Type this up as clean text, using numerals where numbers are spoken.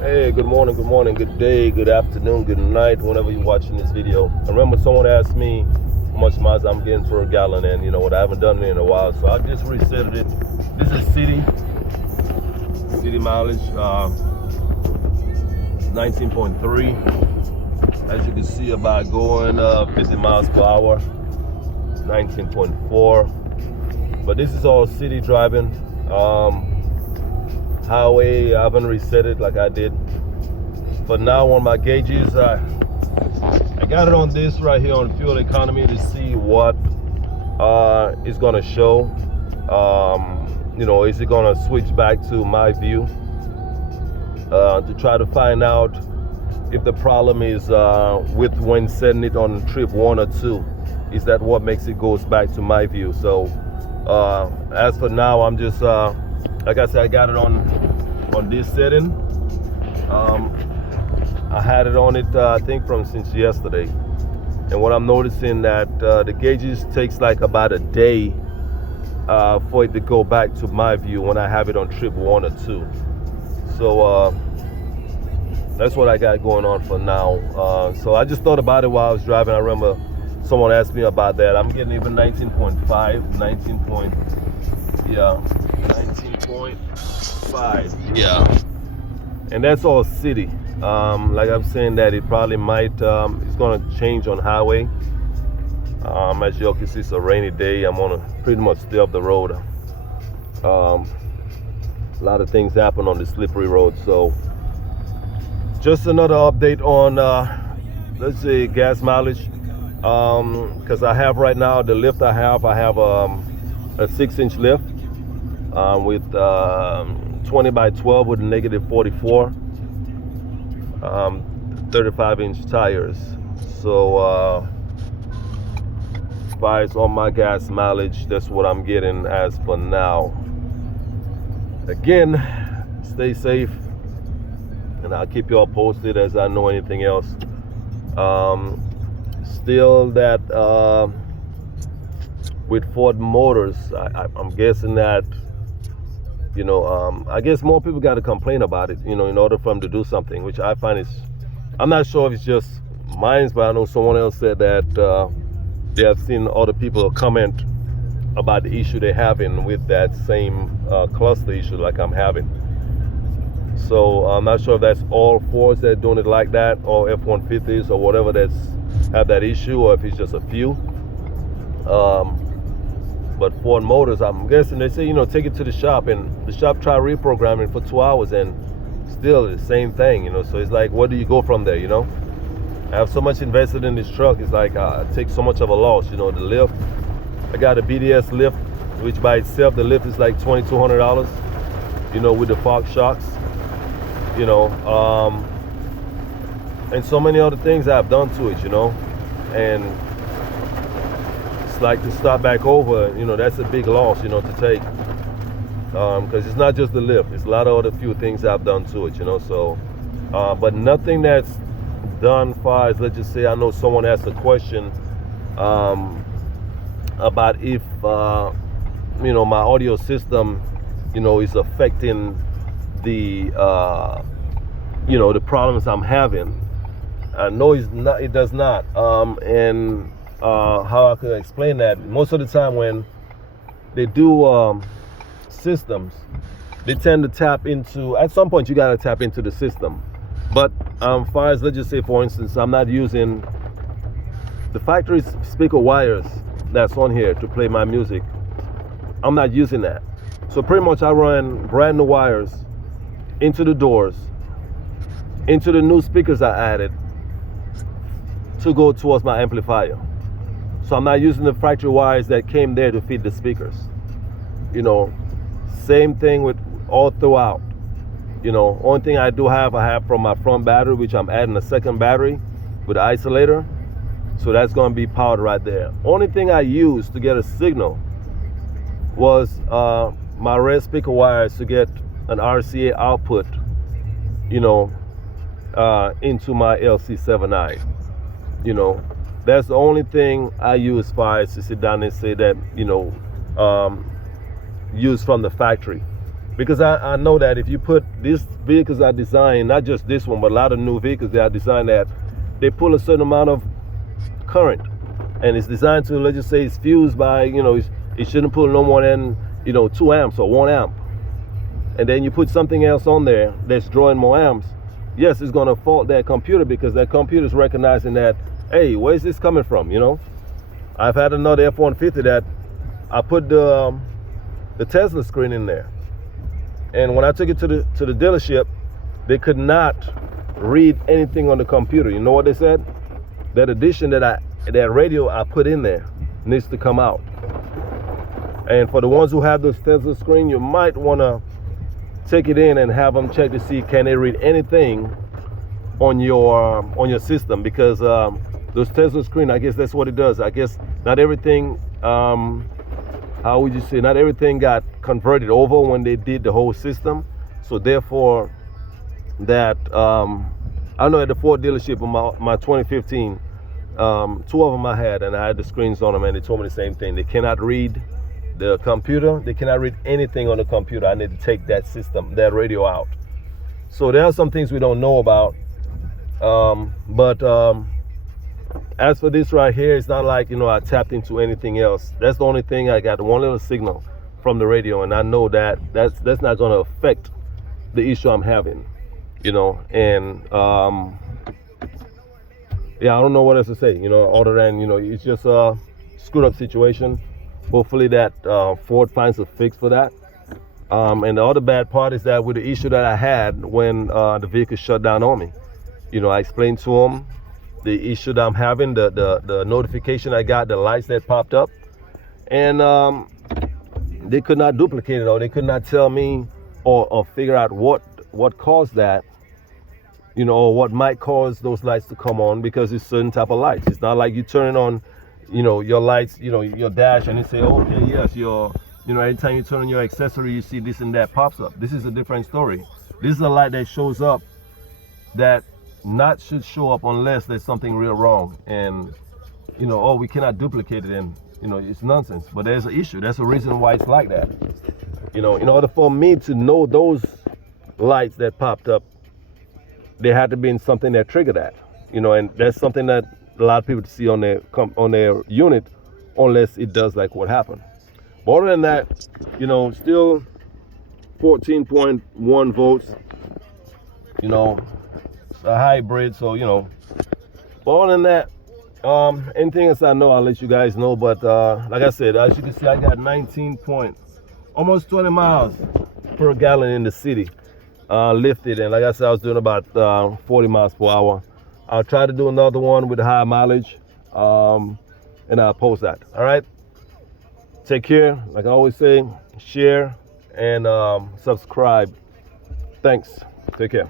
Hey, good morning, good day, good afternoon, good night, whenever you're watching this video. I remember someone asked me how much miles I'm getting per gallon, and you know what, I haven't done it in a while, so I just reset it. This is city mileage, 19.3. As you can see, about going 50 miles per hour, 19.4. But this is all city driving. Highway, I haven't reset it like I did. But now on my gauges, I got it on this right here on fuel economy to see what it's gonna show. You know, is it gonna switch back to my view to try to find out if the problem is with when setting it on trip 1 or 2. Is that what makes it goes back to my view? So as for now, I'm just like I said, I got it on this setting. I had it on it I think since yesterday, and what I'm noticing that the gauges takes like about a day for it to go back to my view when I have it on trip 1 or 2. So that's what I got going on for now. So I just thought about it while I was driving. I remember someone asked me about that. I'm getting even 19.5, 19.5. Yeah, and that's all city. Like I'm saying, that it probably might it's gonna change on highway. As y'all can see, it's a rainy day. I'm gonna pretty much stay off the road. A lot of things happen on the slippery road. So just another update on let's say gas mileage, because I have right now the lift I have a 6-inch lift with 20 by 12 with a negative 44, 35-inch tires. So as far as on my gas mileage, that's what I'm getting as for now. Again, stay safe, and I'll keep you all posted as I know anything else. Still that with Ford Motors, I'm guessing that, you know, I guess more people got to complain about it, you know, in order for them to do something, which I find is, I'm not sure if it's just mine, but I know someone else said that they have seen other people comment about the issue they're having with that same cluster issue like I'm having. So I'm not sure if that's all Fords that are doing it like that, or F150s or whatever that's have that issue, or if it's just a few. But Ford Motors, I'm guessing they say, you know, take it to the shop, and the shop try reprogramming for 2 hours, and still the same thing, you know. So it's like, where do you go from there, you know? I have so much invested in this truck, it's like I take so much of a loss, you know. The lift, I got a BDS lift, which by itself, the lift is like $2,200, you know, with the Fox shocks, you know, and so many other things I've done to it, you know. And it's like to start back over, you know, that's a big loss, you know, to take, because it's not just the lift, it's a lot of other few things I've done to it, you know. So but nothing that's done far as, let's just say, I know someone asked a question about if you know, my audio system, you know, is affecting the you know, the problems I'm having. No, it's not, it does not. And how I could explain that, most of the time when they do systems, they tend to tap into, at some point you got to tap into the system. But far as, let's just say, for instance, I'm not using the factory speaker wires that's on here to play my music. I'm not using that. So pretty much I run brand new wires into the doors, into the new speakers I added to go towards my amplifier. So I'm not using the factory wires that came there to feed the speakers. You know, same thing with all throughout. You know, only thing I have from my front battery, which I'm adding a second battery with an isolator. So that's going to be powered right there. Only thing I used to get a signal was my red speaker wires to get an RCA output, you know, into my LC7i. You know, that's the only thing I use as far as to sit down and say that, you know, use from the factory. Because I know that if you put these vehicles are designed, not just this one, but a lot of new vehicles, they are designed that they pull a certain amount of current, and it's designed to, let's just say it's fused by, it shouldn't pull no more than 2 amps or 1 amp. And then you put something else on there that's drawing more amps. Yes, it's going to fault that computer, because that computer is recognizing that, hey, where's this coming from? I've had another F150 that I put the Tesla screen in there, and when I took it to the dealership, they could not read anything on the computer. You know what they said? That addition that radio I put in there needs to come out. And for the ones who have those Tesla screen, you might want to take it in and have them check to see, can they read anything on your system, because those Tesla screen, I guess that's what it does. I guess not everything, how would you say, not everything got converted over when they did the whole system. So therefore, that I know at the Ford dealership of my 2015, 2 of them I had, and I had the screens on them, and they told me the same thing. They cannot read the computer. They cannot read anything on the computer. I need to take that system, that radio out. So there are some things we don't know about. But as for this right here, it's not like, I tapped into anything else. That's the only thing. I got one little signal from the radio, and I know that that's not going to affect the issue I'm having, and yeah, I don't know what else to say, other than, it's just a screwed up situation. Hopefully that Ford finds a fix for that. And the other bad part is that with the issue that I had when the vehicle shut down on me, I explained to them the issue that I'm having, the notification I got, the lights that popped up, and they could not duplicate it, or they could not tell me or figure out what caused that, or what might cause those lights to come on, because it's certain type of lights. It's not like you turn on, your lights, your dash, and they say, okay, yes, anytime you turn on your accessory, you see this and that pops up. This is a different story. This is a light that shows up that not should show up unless there's something real wrong. And, we cannot duplicate it, and, it's nonsense. But there's an issue. There's a reason why it's like that. In order for me to know those lights that popped up, there had to be something that triggered that. And that's something that a lot of people see on their unit, unless it does like what happened. But other than that, still 14.1 volts. It's a hybrid, so but other than that, anything else I know, I'll let you guys know. But like I said, as you can see, I got almost 20 miles per gallon in the city lifted, and like I said, I was doing about 40 miles per hour. I'll try to do another one with high mileage, and I'll post that. All right, take care. Like I always say, share and subscribe. Thanks. Take care.